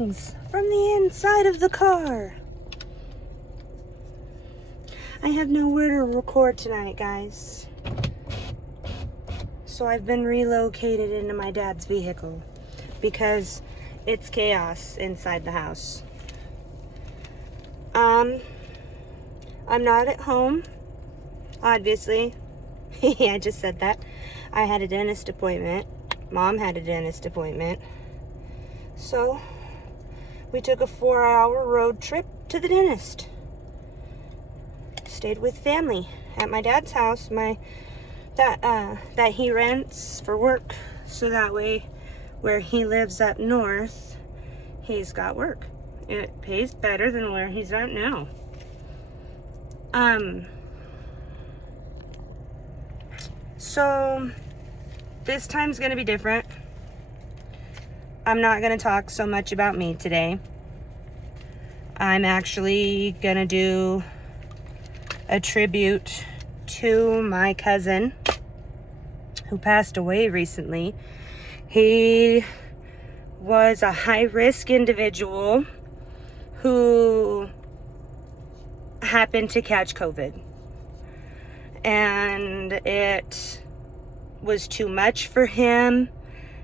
Greetings from the inside of the car. I have nowhere to record tonight, guys. So I've been relocated into my dad's vehicle because it's chaos inside the house. I'm not at home, obviously. I just said that. I had a dentist appointment. Mom had a dentist appointment. So we took a 4-hour road trip to the dentist. Stayed with family at my dad's house, that he rents for work. So that way, where he lives up north, he's got work. It pays better than where he's at now. So this time's gonna be different. I'm not gonna talk so much about me today. I'm actually gonna do a tribute to my cousin who passed away recently. He was a high-risk individual who happened to catch COVID. And it was too much for him.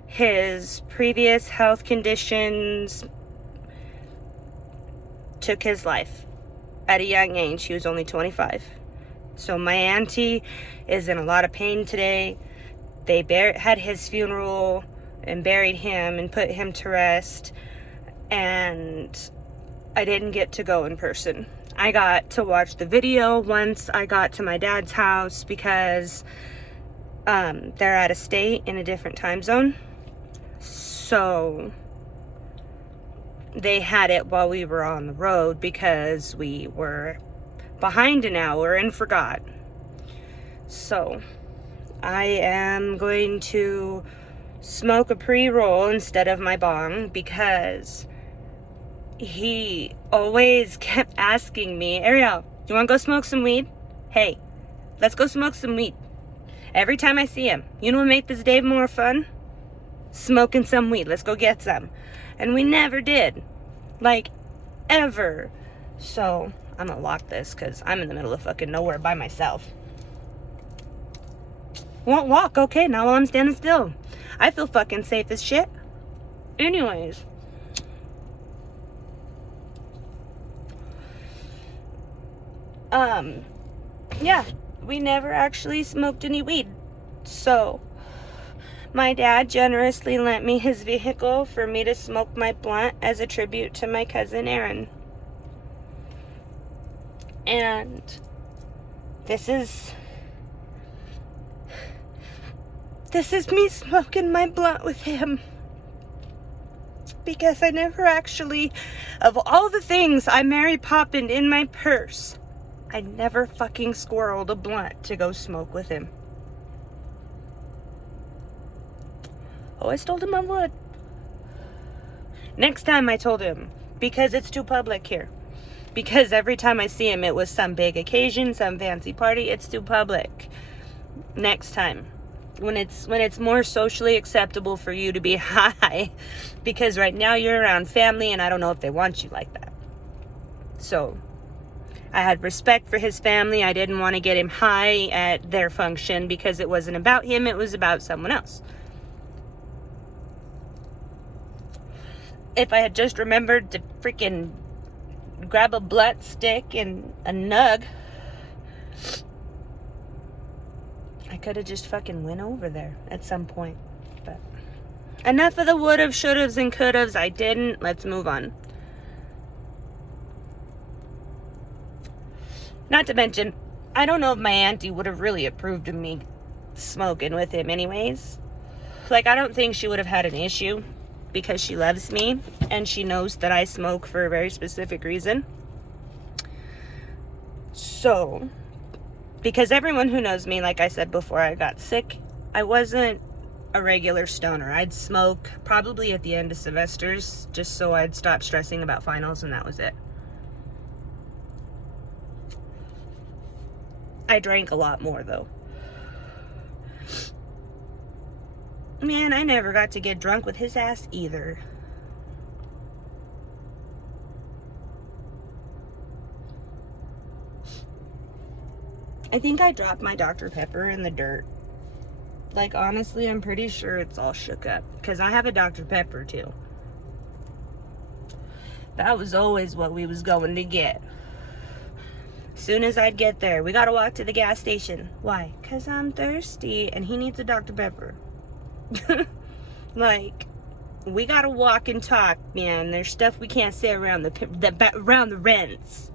His previous health conditions took his life at a young age. He was only 25. So my auntie is in a lot of pain today. They had his funeral and buried him and put him to rest. And I didn't get to go in person. I got to watch the video once I got to my dad's house because they're out of state in a different time zone. So they had it while we were on the road because we were behind an hour and forgot. So I am going to smoke a pre-roll instead of my bong because he always kept asking me, Ariel, do you want to go smoke some weed? Hey, let's go smoke some weed. Every time I see him, you know what make this day more fun? Smoking some weed. Let's go get some. And we never did. Like, ever. So, I'm gonna lock this because I'm in the middle of fucking nowhere by myself. Won't walk. Okay, now while I'm standing still. I feel fucking safe as shit. Anyways. Yeah, we never actually smoked any weed. So, my dad generously lent me his vehicle for me to smoke my blunt as a tribute to my cousin Aaron. And this is me smoking my blunt with him. Because I never actually, of all the things I Mary Poppined in my purse, I never fucking squirreled a blunt to go smoke with him. Oh, I told him I would. Next time I told him, because it's too public here. Because every time I see him, it was some big occasion, some fancy party. It's too public. Next time, when it's more socially acceptable for you to be high, because right now you're around family, and I don't know if they want you like that. So, I had respect for his family. I didn't want to get him high at their function because it wasn't about him. It was about someone else. If I had just remembered to freaking grab a blunt stick and a nug, I could have just fucking went over there at some point. But enough of the would've, should'ves, and could'ves. I didn't. Let's move on. Not to mention, I don't know if my auntie would have really approved of me smoking with him anyways. Like, I don't think she would have had an issue because she loves me and she knows that I smoke for a very specific reason. So, because everyone who knows me, like I said before I got sick, I wasn't a regular stoner. I'd smoke probably at the end of semesters just so I'd stop stressing about finals, and that was it. I drank a lot more, though. Man, I never got to get drunk with his ass either. I think I dropped my Dr. Pepper in the dirt. Like, honestly, I'm pretty sure it's all shook up. Because I have a Dr. Pepper, too. That was always what we was going to get. Soon as I'd get there, we gotta walk to the gas station. Why? Because I'm thirsty and he needs a Dr. Pepper. Like, we gotta walk and talk, man. There's stuff we can't say around the rents.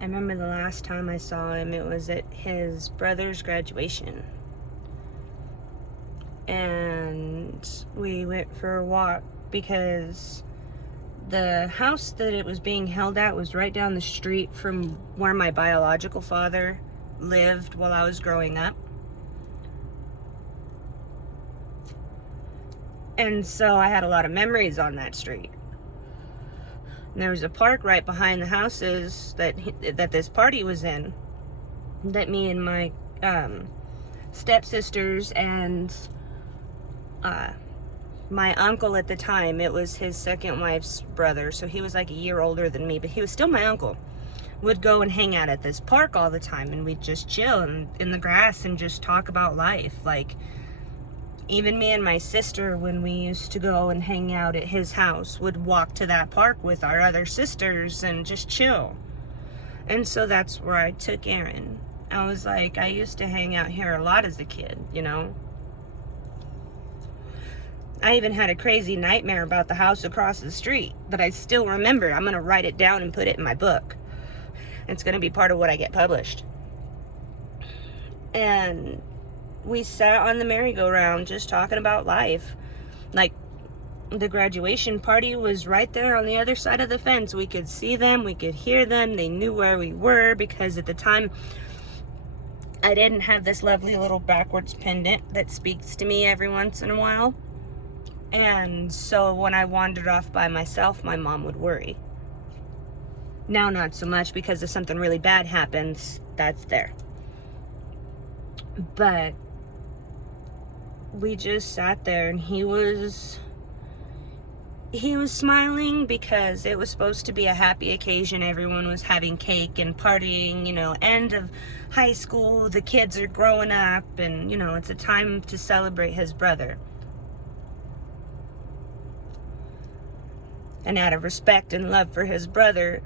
I remember the last time I saw him, it was at his brother's graduation. And we went for a walk because the house that it was being held at was right down the street from where my biological father lived while I was growing up. And so I had a lot of memories on that street. And there was a park right behind the houses that this party was in, that me and my stepsisters and my uncle at the time, it was his second wife's brother, so he was like a year older than me, but he was still my uncle, would go and hang out at this park all the time, and we'd just chill in the grass and just talk about life. Like, even me and my sister, when we used to go and hang out at his house, would walk to that park with our other sisters and just chill. And so that's where I took Aaron. I was like, I used to hang out here a lot as a kid, you know? I even had a crazy nightmare about the house across the street that I still remember. I'm going to write it down and put it in my book. It's going to be part of what I get published. And we sat on the merry-go-round just talking about life. Like, the graduation party was right there on the other side of the fence. We could see them, we could hear them. They knew where we were because at the time I didn't have this lovely little backwards pendant that speaks to me every once in a while. And so when I wandered off by myself, my mom would worry. Now not so much, because if something really bad happens, that's there. But we just sat there, and he was smiling because it was supposed to be a happy occasion. Everyone was having cake and partying, you know, end of high school, the kids are growing up, and, you know, it's a time to celebrate his brother. And out of respect and love for his brother,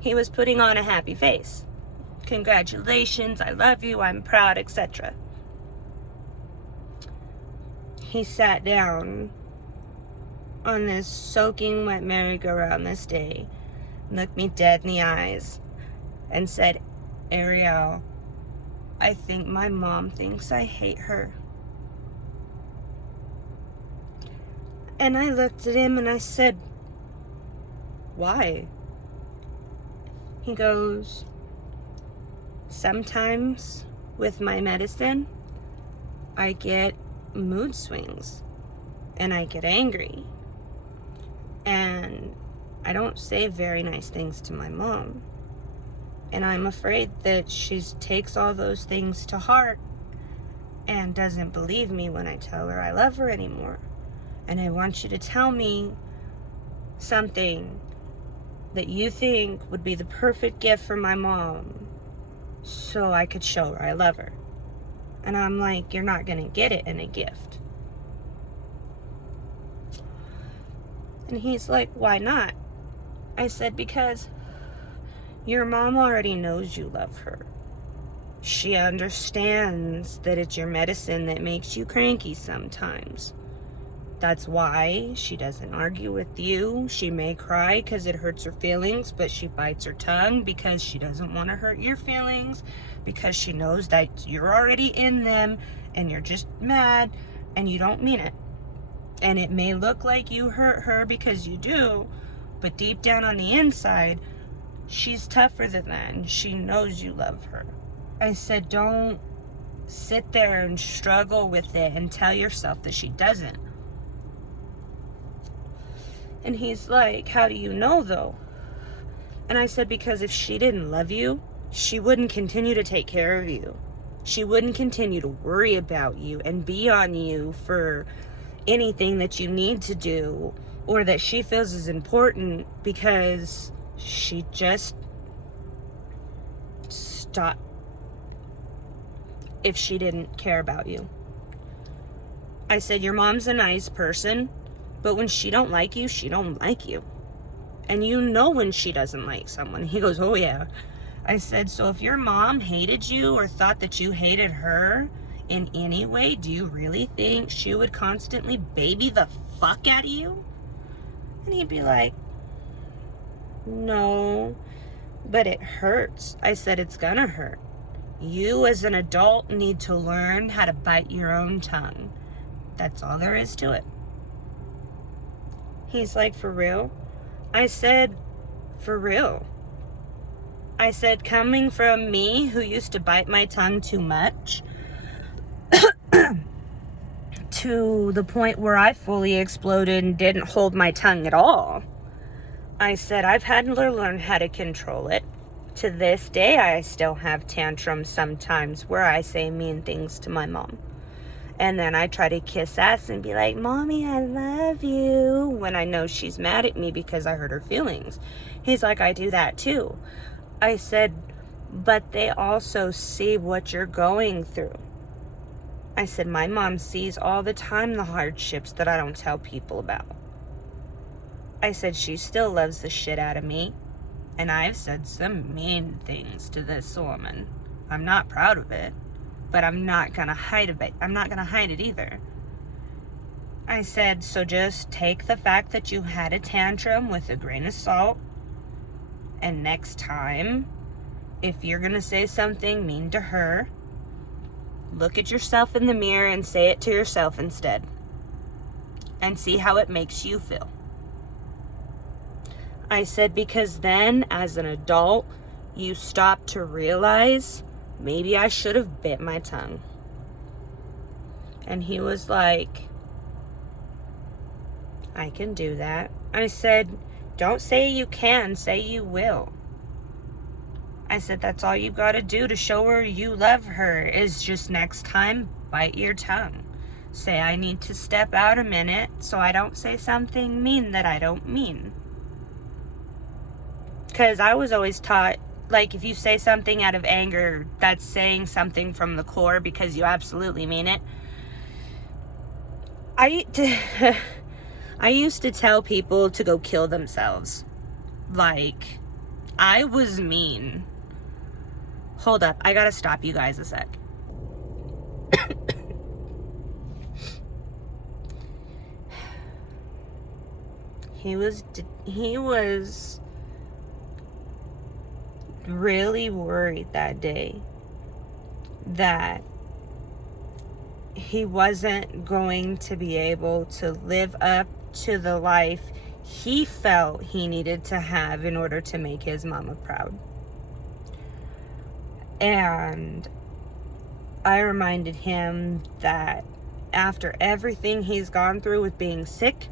he was putting on a happy face. Congratulations, I love you, I'm proud, etc. He sat down on this soaking wet merry-go-round this day, looked me dead in the eyes, and said, Ariel, I think my mom thinks I hate her. And I looked at him and I said, why? He goes, sometimes with my medicine, I get mood swings and I get angry. And I don't say very nice things to my mom. And I'm afraid that she takes all those things to heart and doesn't believe me when I tell her I love her anymore. And I want you to tell me something that you think would be the perfect gift for my mom so I could show her I love her. And I'm like, you're not going to get it in a gift. And he's like, why not? I said, because your mom already knows you love her. She understands that it's your medicine that makes you cranky sometimes. That's why she doesn't argue with you. She may cry because it hurts her feelings, but she bites her tongue because she doesn't want to hurt your feelings, because she knows that you're already in them and you're just mad and you don't mean it. And it may look like you hurt her because you do, but deep down on the inside, she's tougher than that and she knows you love her. I said, don't sit there and struggle with it and tell yourself that she doesn't. And he's like, how do you know though? And I said, because if she didn't love you, she wouldn't continue to take care of you. She wouldn't continue to worry about you and be on you for anything that you need to do or that she feels is important, because she just stopped if she didn't care about you. I said, your mom's a nice person, but when she don't like you, she don't like you. And you know when she doesn't like someone. He goes, oh yeah. I said, so if your mom hated you or thought that you hated her in any way, do you really think she would constantly baby the fuck out of you? And he'd be like, no, but it hurts. I said, it's gonna hurt. You as an adult need to learn how to bite your own tongue. That's all there is to it. He's like, for real? I said, for real. I said, coming from me, who used to bite my tongue too much, to the point where I fully exploded and didn't hold my tongue at all. I said, I've had to learn how to control it. To this day, I still have tantrums sometimes where I say mean things to my mom. And then I try to kiss ass and be like, Mommy, I love you, when I know she's mad at me because I hurt her feelings. He's like, I do that too. I said, but they also see what you're going through. I said, my mom sees all the time the hardships that I don't tell people about. I said, she still loves the shit out of me. And I've said some mean things to this woman. I'm not proud of it, but I'm not gonna hide it. I'm not gonna hide it either. I said, so just take the fact that you had a tantrum with a grain of salt. And next time, if you're gonna say something mean to her, look at yourself in the mirror and say it to yourself instead. And see how it makes you feel. I said, because then, as an adult, you stop to realize, maybe I should have bit my tongue. And he was like, I can do that. I said, don't say you can, say you will. I said, that's all you gotta do to show her you love her, is just next time, bite your tongue. Say, I need to step out a minute so I don't say something mean that I don't mean. Because I was always taught, like, if you say something out of anger, that's saying something from the core because you absolutely mean it. I used to tell people to go kill themselves. Like, I was mean. Hold up, I gotta stop you guys a sec. He was really worried that day that he wasn't going to be able to live up to the life he felt he needed to have in order to make his mama proud. And I reminded him that after everything he's gone through with being sick,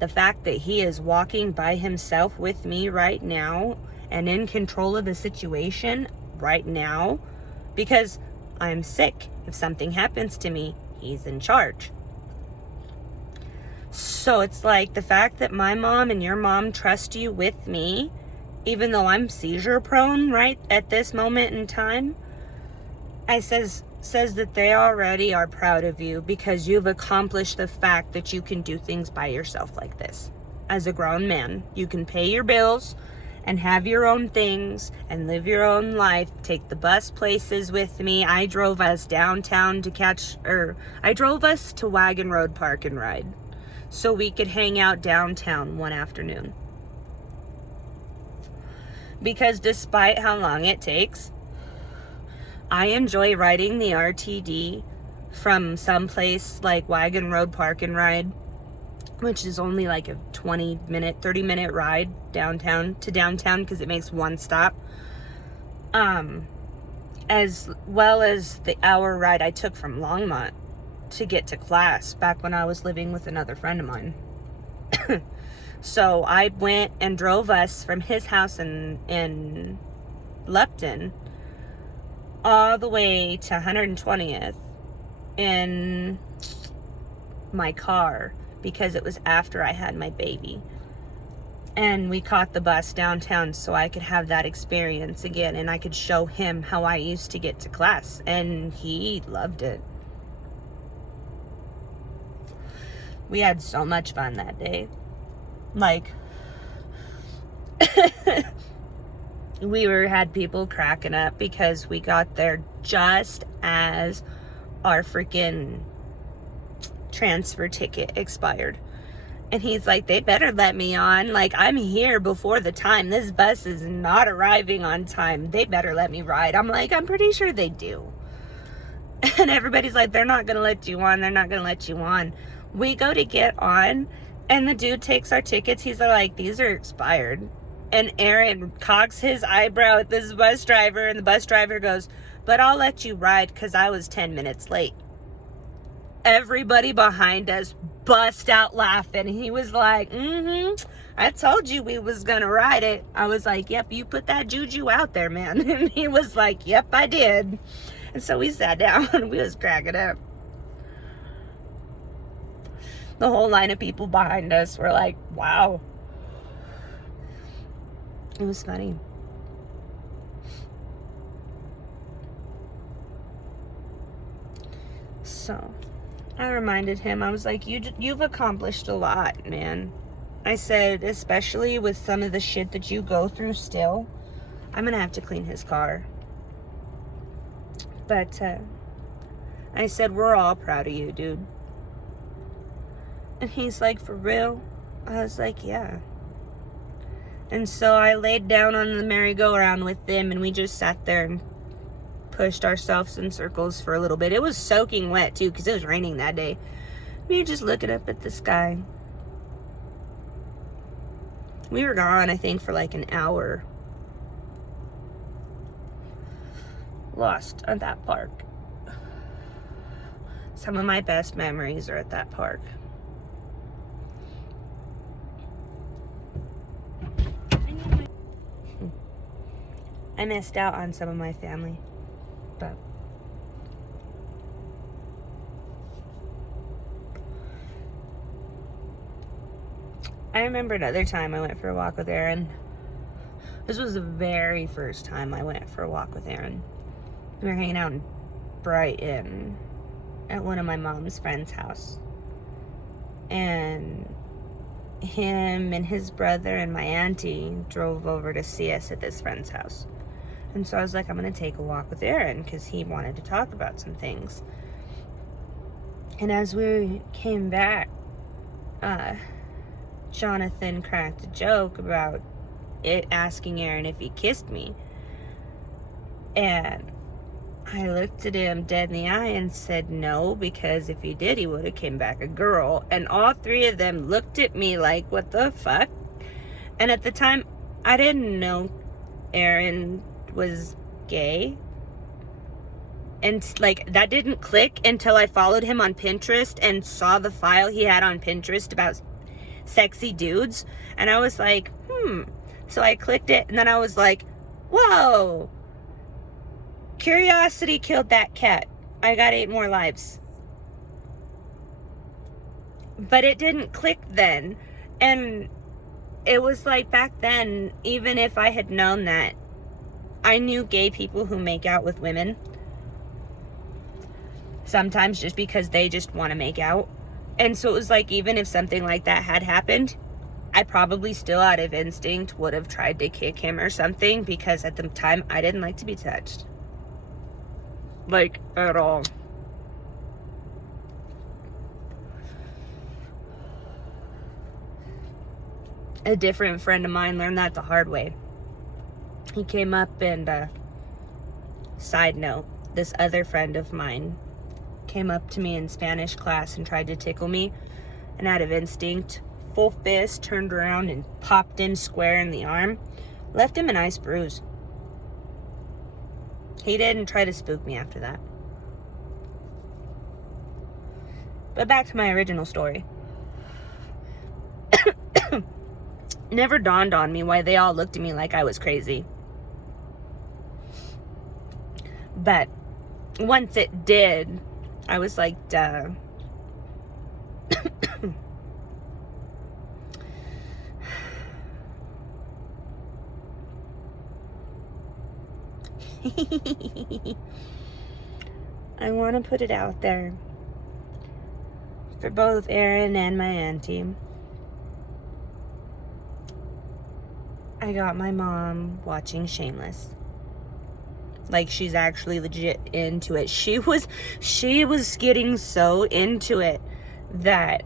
the fact that he is walking by himself with me right now and in control of the situation right now, because I'm sick. If something happens to me, he's in charge. So it's like the fact that my mom and your mom trust you with me, even though I'm seizure prone right at this moment in time, says that they already are proud of you because you've accomplished the fact that you can do things by yourself like this. As a grown man, you can pay your bills and have your own things and live your own life. Take the bus places with me. I drove us downtown I drove us to Wagon Road Park and Ride so we could hang out downtown one afternoon. Because despite how long it takes, I enjoy riding the RTD from someplace like Wagon Road Park and Ride, which is only like a 30-minute ride downtown because it makes one stop. As well as the hour ride I took from Longmont to get to class back when I was living with another friend of mine. So I went and drove us from his house in Lupton all the way to 120th in my car because it was after I had my baby. And we caught the bus downtown so I could have that experience again and I could show him how I used to get to class. And he loved it. We had so much fun that day. Like, had people cracking up because we got there just as our freaking transfer ticket expired. And he's like, they better let me on. Like, I'm here before the time. This bus is not arriving on time. They better let me ride. I'm like, I'm pretty sure they do. And everybody's like, they're not going to let you on. They're not going to let you on. We go to get on, and the dude takes our tickets. He's like, these are expired. And Aaron cocks his eyebrow at this bus driver, and the bus driver goes, but I'll let you ride because I was 10 minutes late. Everybody behind us bust out laughing. He was like, I told you we was gonna ride it. I was like, yep, you put that juju out there, man. And he was like, yep, I did. And so we sat down and we was cracking up. The whole line of people behind us were like, wow. It was funny. So I reminded him, I was like, you've accomplished a lot, man. I said, especially with some of the shit that you go through still, I'm going to have to clean his car. But I said, we're all proud of you, dude. And he's like, for real? I was like, yeah. And so I laid down on the merry-go-round with them, and we just sat there and pushed ourselves in circles for a little bit. It was soaking wet too because it was raining that day. We were just looking up at the sky. We were gone, I think, for like an hour. Lost at that park. Some of my best memories are at that park. I missed out on some of my family. But I remember another time I went for a walk with Aaron. This was the very first time I went for a walk with Aaron. We were hanging out in Brighton at one of my mom's friend's house. And him and his brother and my auntie drove over to see us at this friend's house. And so I was like, I'm going to take a walk with Aaron because he wanted to talk about some things. And as we came back, Jonathan cracked a joke about it asking Aaron if he kissed me. And I looked at him dead in the eye and said no, because if he did, he would have came back a girl. And all three of them looked at me like, what the fuck? And at the time, I didn't know Aaron was gay, and like that didn't click until I followed him on Pinterest and saw the file he had on Pinterest about sexy dudes, and I was like, so I clicked it, and then I was like, whoa, curiosity killed that cat. I got 8 more lives. But it didn't click then. And it was like back then, even if I had known that, I knew gay people who make out with women. Sometimes just because they just want to make out. And so it was like, even if something like that had happened, I probably still out of instinct would have tried to kick him or something, because at the time I didn't like to be touched. Like, at all. A different friend of mine learned that the hard way. He came up and, side note, this other friend of mine came up to me in Spanish class and tried to tickle me, and out of instinct, full fist, turned around and popped him square in the arm, left him a nice bruise. He didn't try to spook me after that. But back to my original story. Never dawned on me why they all looked at me like I was crazy. But once it did, I was like, duh. I want to put it out there for both Aaron and my auntie. I got my mom watching Shameless. Like, she's actually legit into it. She was getting so into it that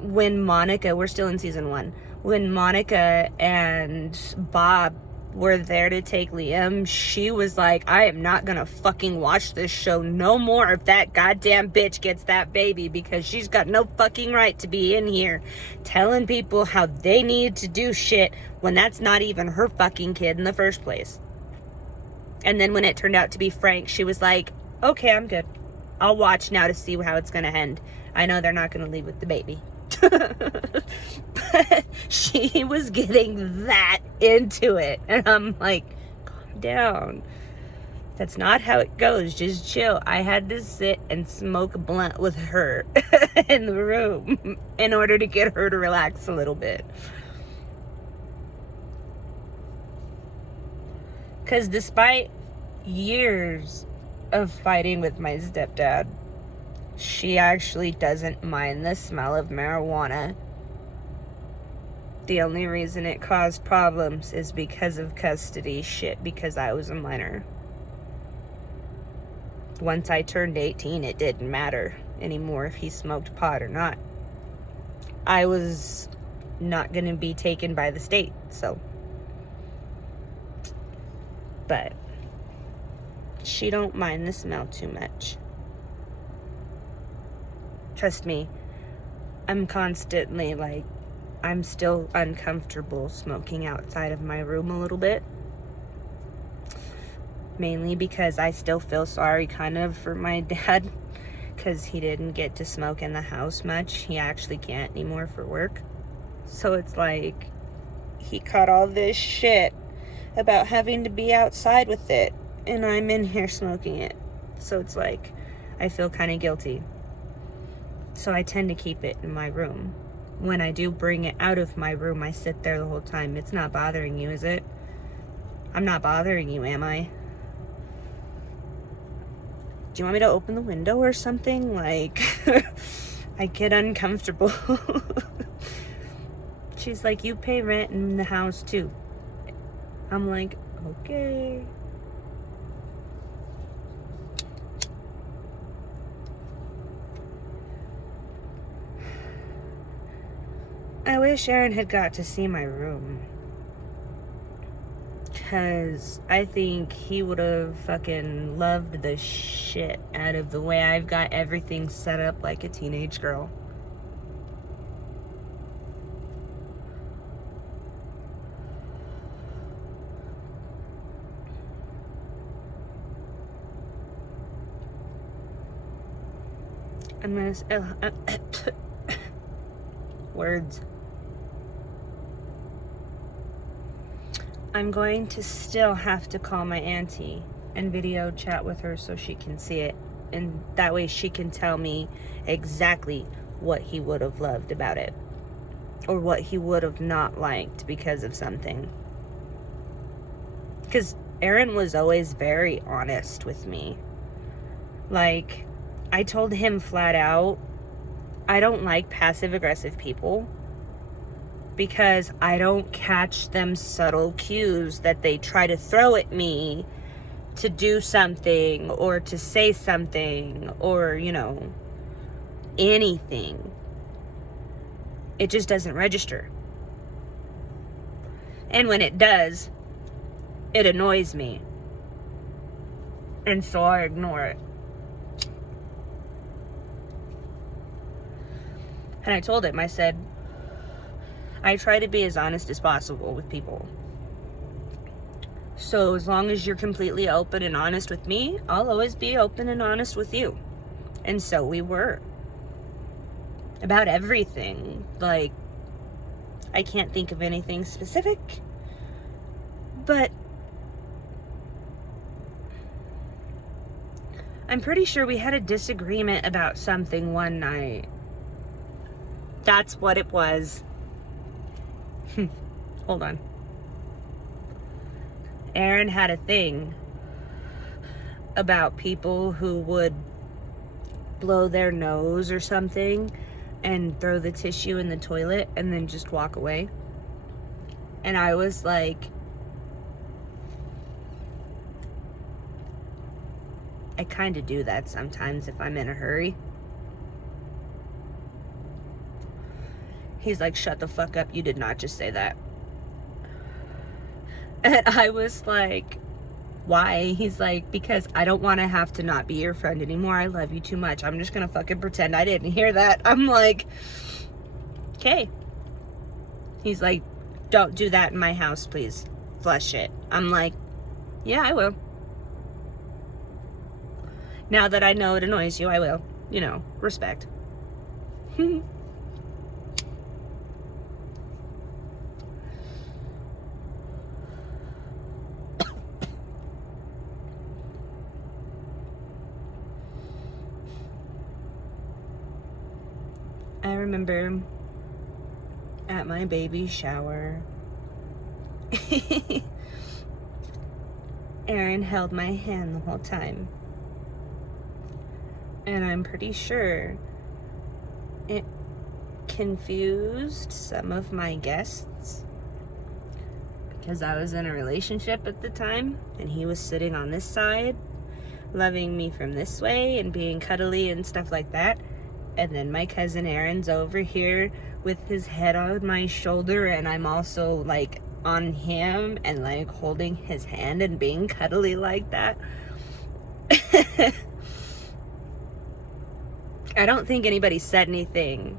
when Monica, we're still in season 1, when Monica and Bob were there to take Liam, she was like, I am not gonna fucking watch this show no more if that goddamn bitch gets that baby, because she's got no fucking right to be in here telling people how they need to do shit when that's not even her fucking kid in the first place. And then when it turned out to be Frank, she was like, okay, I'm good. I'll watch now to see how it's gonna end. I know they're not gonna leave with the baby. But she was getting that into it, and I'm like, calm down, that's not how it goes, just chill. I had to sit and smoke a blunt with her in the room in order to get her to relax a little bit, because despite years of fighting with my stepdad, she actually doesn't mind the smell of marijuana. The only reason it caused problems is because of custody shit, because I was a minor. Once I turned 18, it didn't matter anymore if he smoked pot or not. I was not going to be taken by the state, so. But she don't mind the smell too much. Trust me, I'm constantly like, I'm still uncomfortable smoking outside of my room a little bit. Mainly because I still feel sorry kind of for my dad, because he didn't get to smoke in the house much. He actually can't anymore for work. So it's like, he caught all this shit about having to be outside with it, and I'm in here smoking it. So it's like, I feel kind of guilty. So I tend to keep it in my room. When I do bring it out of my room, I sit there the whole time. It's not bothering you, is it? I'm not bothering you, am I? Do you want me to open the window or something? Like, I get uncomfortable. She's like, you pay rent in the house too. I'm like, okay. I wish Aaron had got to see my room, because I think he would have fucking loved the shit out of the way I've got everything set up like a teenage girl. I'm gonna words. I'm going to still have to call my auntie and video chat with her so she can see it, and that way she can tell me exactly what he would have loved about it, or what he would have not liked because of something. Because Aaron was always very honest with me. Like, I told him flat out, I don't like passive-aggressive people, because I don't catch them subtle cues that they try to throw at me to do something or to say something or, you know, anything. It just doesn't register. And when it does, it annoys me. And so I ignore it. And I told him, I said, I try to be as honest as possible with people. So as long as you're completely open and honest with me, I'll always be open and honest with you. And so we were. About everything. Like, I can't think of anything specific, but I'm pretty sure we had a disagreement about something one night. That's what it was. Hold on. Aaron had a thing about people who would blow their nose or something and throw the tissue in the toilet and then just walk away. And I was like, I kind of do that sometimes if I'm in a hurry. He's like, shut the fuck up, you did not just say that. And I was like, why? He's like, because I don't want to have to not be your friend anymore. I love you too much. I'm just gonna fucking pretend I didn't hear that. I'm like, okay. He's like, don't do that in my house, please. Flush it. I'm like, yeah, I will. Now that I know it annoys you, I will. You know, respect. I remember at my baby shower, Aaron held my hand the whole time. And I'm pretty sure it confused some of my guests because I was in a relationship at the time and he was sitting on this side, loving me from this way and being cuddly and stuff like that. And then my cousin Aaron's over here with his head on my shoulder and I'm also like on him and like holding his hand and being cuddly like that. I don't think anybody said anything,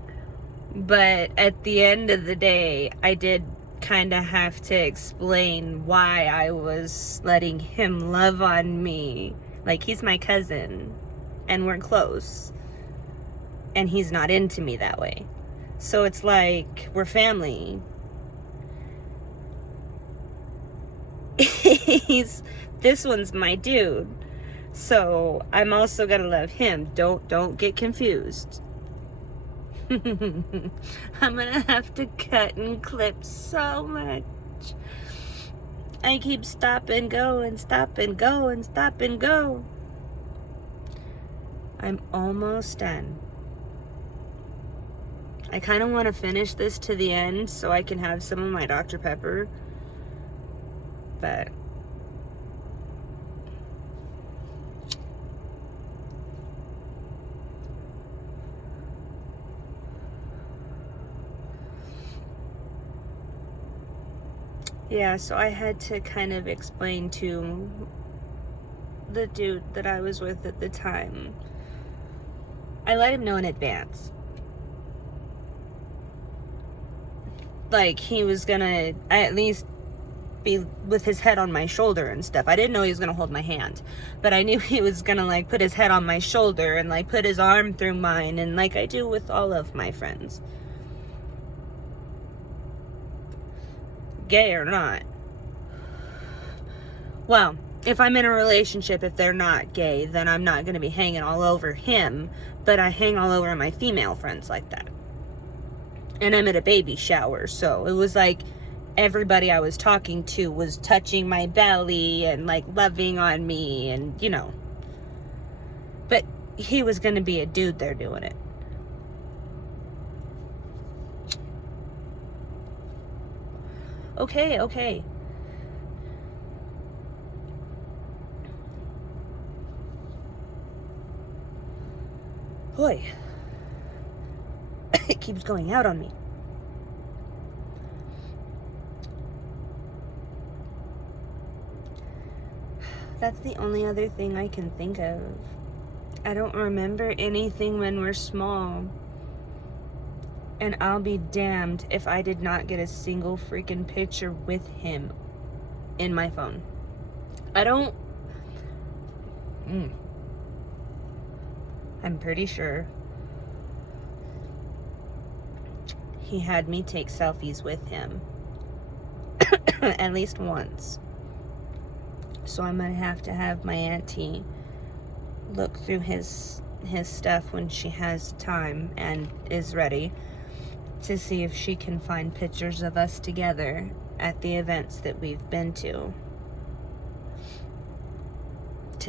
but at the end of the day, I did kind of have to explain why I was letting him love on me. Like, he's my cousin and we're close. And he's not into me that way. So it's like, we're family. This one's my dude. So I'm also gonna love him. Don't get confused. I'm gonna have to cut and clip so much. I keep stop and go and stop and go and stop and go. I'm almost done. I kind of want to finish this to the end so I can have some of my Dr. Pepper. But yeah, so I had to kind of explain to the dude that I was with at the time. I let him know in advance. Like, he was gonna at least be with his head on my shoulder and stuff. I didn't know he was gonna hold my hand, but I knew he was gonna like put his head on my shoulder and like put his arm through mine, and like I do with all of my friends, gay or not. Well, if I'm in a relationship, if they're not gay, then I'm not gonna be hanging all over him, but I hang all over my female friends like that. And I'm at a baby shower, so it was like everybody I was talking to was touching my belly and like loving on me, and you know. But he was gonna be a dude there doing it. Okay. Boy. It keeps going out on me. That's the only other thing I can think of. I don't remember anything when we're small. And I'll be damned if I did not get a single freaking picture with him in my phone. I don't... I'm pretty sure he had me take selfies with him at least once. So I'm gonna have to have my auntie look through his stuff when she has time and is ready to see if she can find pictures of us together at the events that we've been to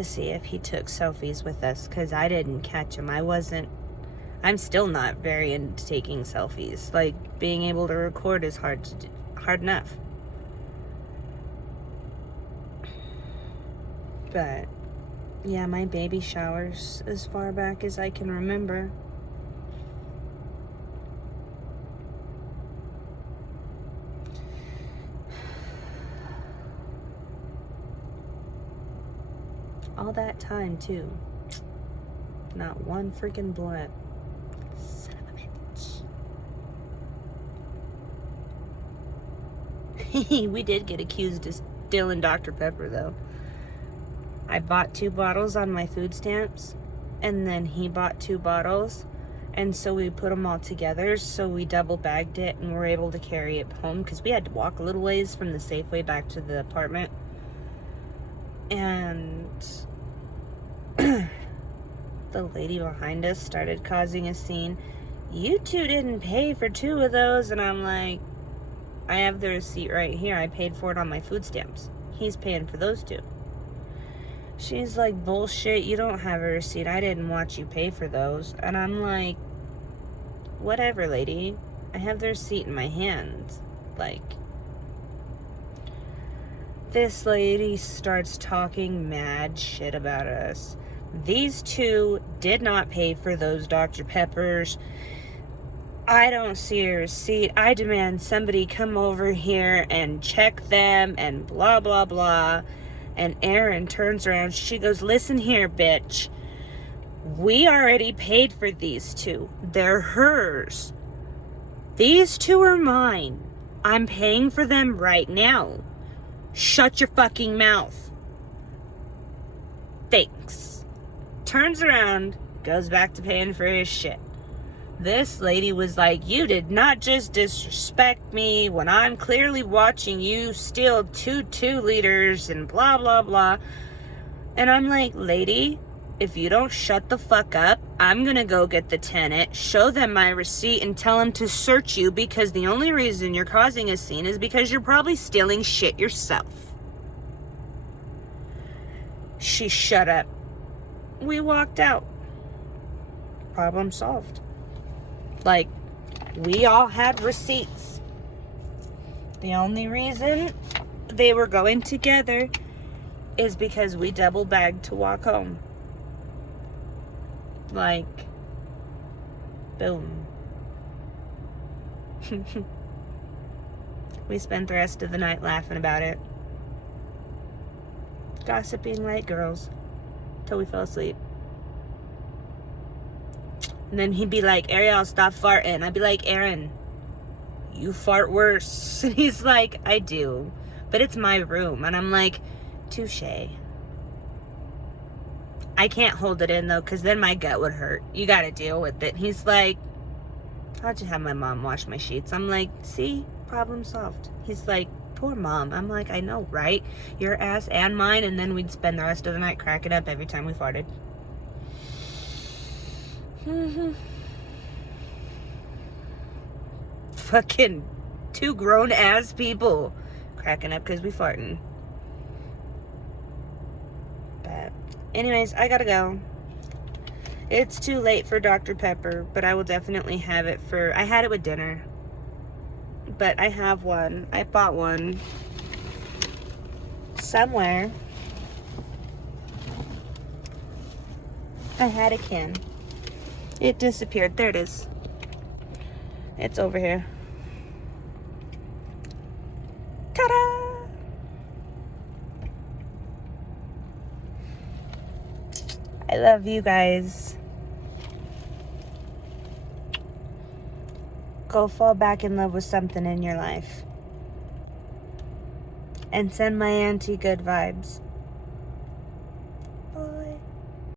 see if he took selfies with us, because I didn't catch him. I'm still not very into taking selfies. Like, being able to record is hard enough. But yeah, my baby showers as far back as I can remember. All that time, too. Not one freaking blip. Son of a bitch. We did get accused of stealing Dr. Pepper, though. I bought 2 bottles on my food stamps, and then he bought 2 bottles, and so we put them all together, so we double bagged it and were able to carry it home, because we had to walk a little ways from the Safeway back to the apartment. And the lady behind us started causing a scene. You 2 didn't pay for 2 of those. And I'm like, I have the receipt right here. I paid for it on my food stamps. He's paying for those 2. She's like, bullshit, you don't have a receipt. I didn't watch you pay for those. And I'm like, whatever, lady. I have the receipt in my hand. Like, this lady starts talking mad shit about us. These 2 did not pay for those Dr. Peppers. I don't see a receipt. I demand somebody come over here and check them and blah, blah, blah. And Erin turns around. She goes, listen here, bitch. We already paid for these 2. They're hers. These 2 are mine. I'm paying for them right now. Shut your fucking mouth. Thanks. Turns around, goes back to paying for his shit. This lady was like, you did not just disrespect me when I'm clearly watching you steal 2 liters and blah, blah, blah. And I'm like, lady, if you don't shut the fuck up, I'm gonna go get the tenant, show them my receipt, and tell them to search you, because the only reason you're causing a scene is because you're probably stealing shit yourself. She shut up. We walked out. Problem solved. Like, we all had receipts. The only reason they were going together is because we double bagged to walk home. Like, boom. We spent the rest of the night laughing about it. Gossiping like girls till we fell asleep. And then he'd be like, Ariel, stop farting. I'd be like, Aaron, you fart worse. And he's like, I do, but it's my room. And I'm like, touche. I can't hold it in, though, because then my gut would hurt. You got to deal with it. He's like, how'd you have my mom wash my sheets? I'm like, see, problem solved. He's like, poor mom. I'm like, I know, right? Your ass and mine. And then we'd spend the rest of the night cracking up every time we farted. Fucking 2 grown-ass people cracking up because we farting. But anyways, I gotta go. It's too late for Dr. Pepper, but I will definitely have it I had it with dinner. But I have one. I bought one somewhere. I had a can. It disappeared. There it is. It's over here. Ta-da! I love you guys. Go fall back in love with something in your life. And send my auntie good vibes.